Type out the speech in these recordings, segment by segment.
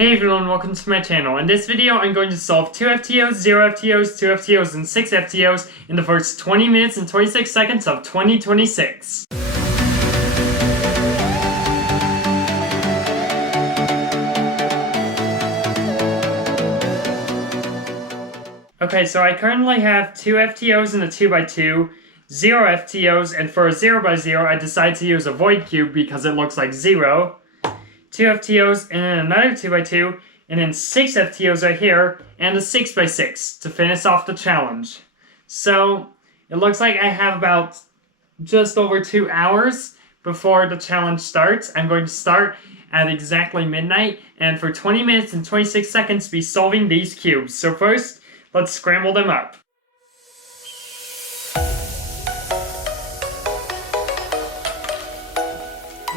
Hey everyone, welcome to my channel. In this video, I'm going to solve 2 FTOs, 0 FTOs, 2 FTOs, and 6 FTOs in the first 20 minutes and 26 seconds of 2026. Okay, so I currently have 2 FTOs in a 2x2, 0 FTOs, and for a 0x0, I decided to use a void cube because it looks like 0. 2 FTOs and another 2x2, and then 6 FTOs right here, and a 6x6 to finish off the challenge. So, it looks like I have about just over 2 hours before the challenge starts. I'm going to start at exactly midnight, and for 20 minutes and 26 seconds be solving these cubes. So first, let's scramble them up.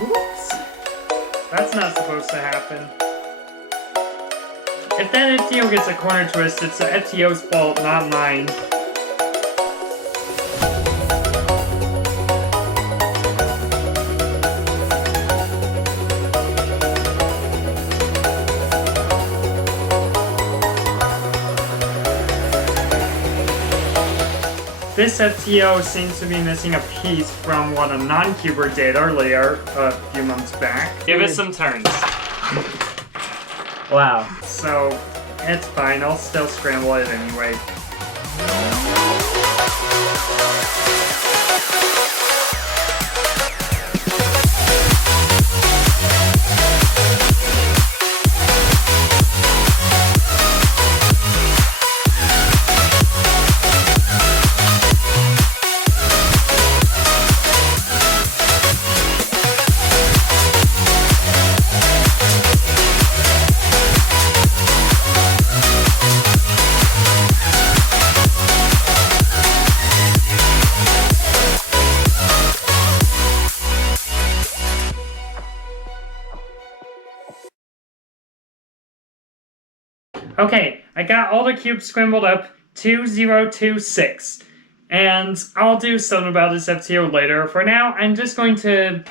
Oops. That's not supposed to happen. If that FTO gets a corner twist, it's the FTO's fault, not mine. This FTO seems to be missing a piece from what a non-cuber did earlier, a few months back. Give it some turns. Wow. So, it's fine, I'll still scramble it anyway. Okay, I got all the cubes scrambled up, 2026. And I'll do something about this FTO later. For now, I'm just going to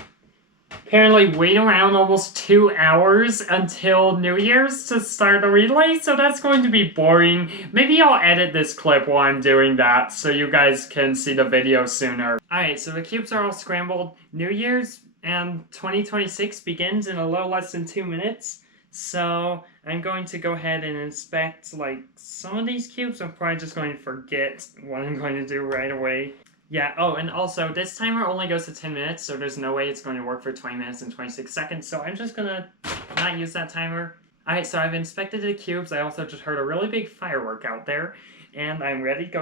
apparently wait around almost 2 hours until New Year's to start a relay, so that's going to be boring. Maybe I'll edit this clip while I'm doing that so you guys can see the video sooner. Alright, so the cubes are all scrambled. New Year's and 2026 begins in a little less than 2 minutes. So I'm going to go ahead and inspect like some of these cubes. I'm probably just going to forget what I'm going to do right away. Yeah, oh, and also this timer only goes to 10 minutes, so there's no way it's going to work for 20 minutes and 26 seconds. So I'm just gonna not use that timer. Alright, so I've inspected the cubes. I also just heard a really big firework out there, and I'm ready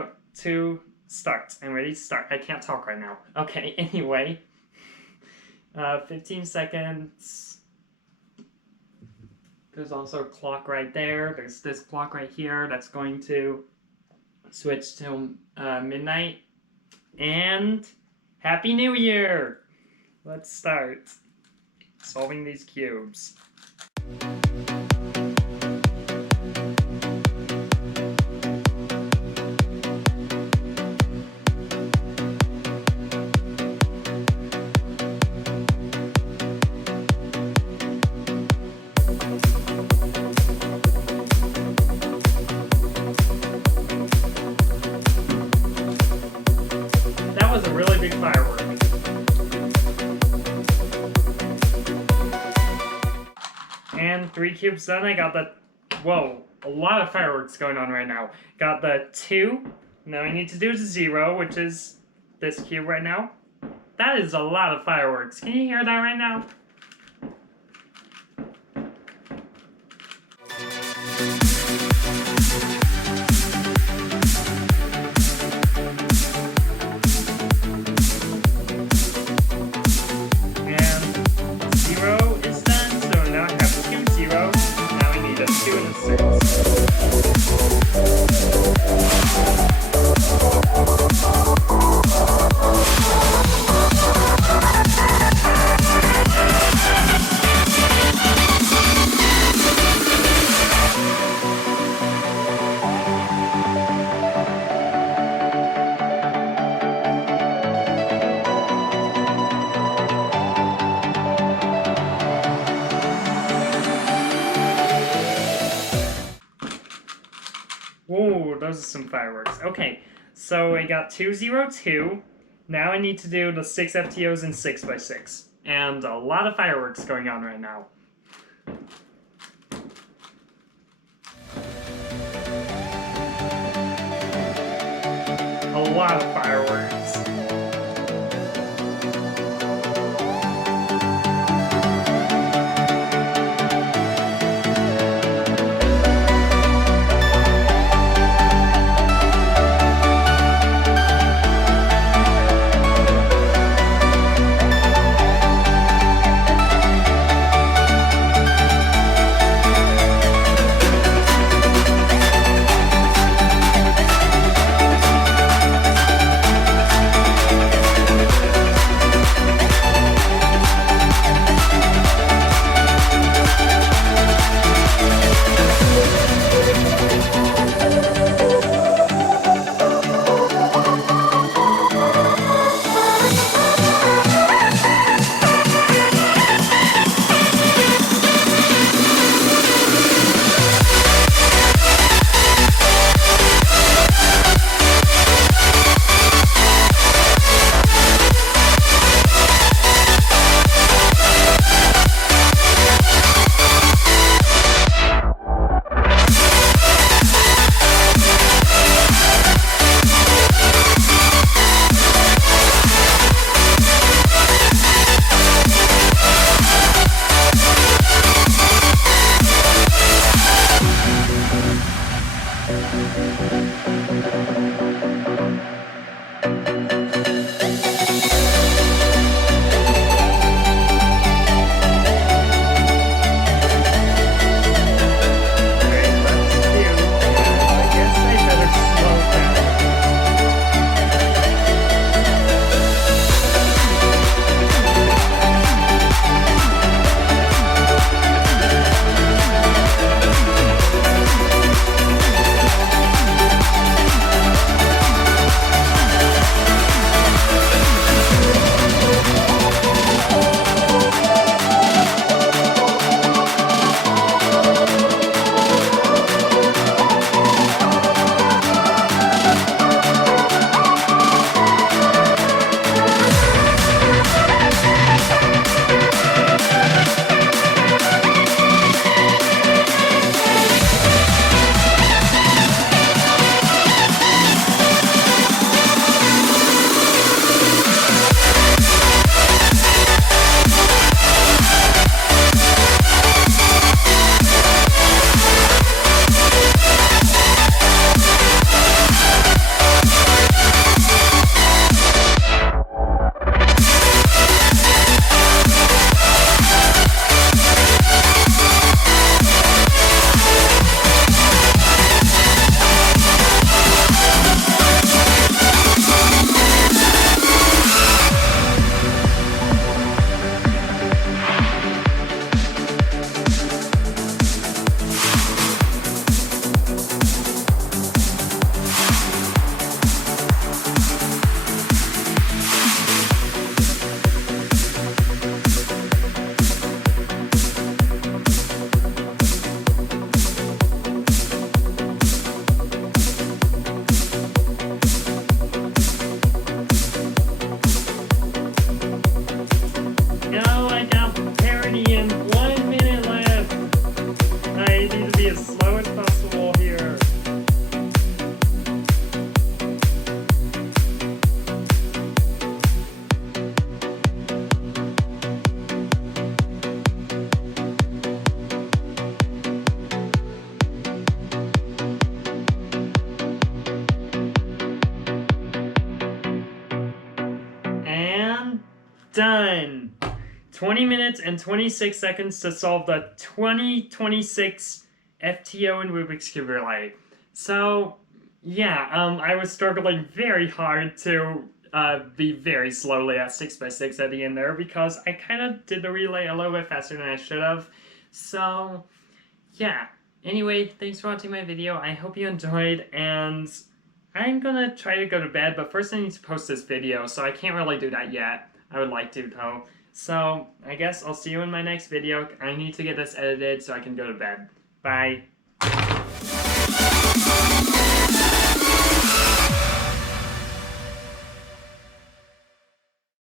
to start. I'm ready to start. I can't talk right now. Okay, anyway. 15 seconds. There's also a clock right there. There's this clock right here that's going to switch to midnight. And Happy New Year! Let's start solving these cubes. That was a really big firework. And 3 cubes done. I got the... Whoa, a lot of fireworks going on right now. Got the 2. Now I need to do 0, which is this cube right now. That is a lot of fireworks. Can you hear that right now? those are some fireworks. Okay, so I got 202. Now I need to do the 6 FTOs in 6x6. And a lot of fireworks going on right now. A lot of fireworks. Done! 20 minutes and 26 seconds to solve the 2026 FTO and Rubik's Cube Relay. So, yeah, I was struggling very hard to be very slowly at 6x6 at the end there because I kind of did the relay a little bit faster than I should have. So, yeah. Anyway, thanks for watching my video. I hope you enjoyed, and I'm gonna try to go to bed, but first I need to post this video, so I can't really do that yet. I would like to, though. So, I guess I'll see you in my next video. I need to get this edited so I can go to bed. Bye.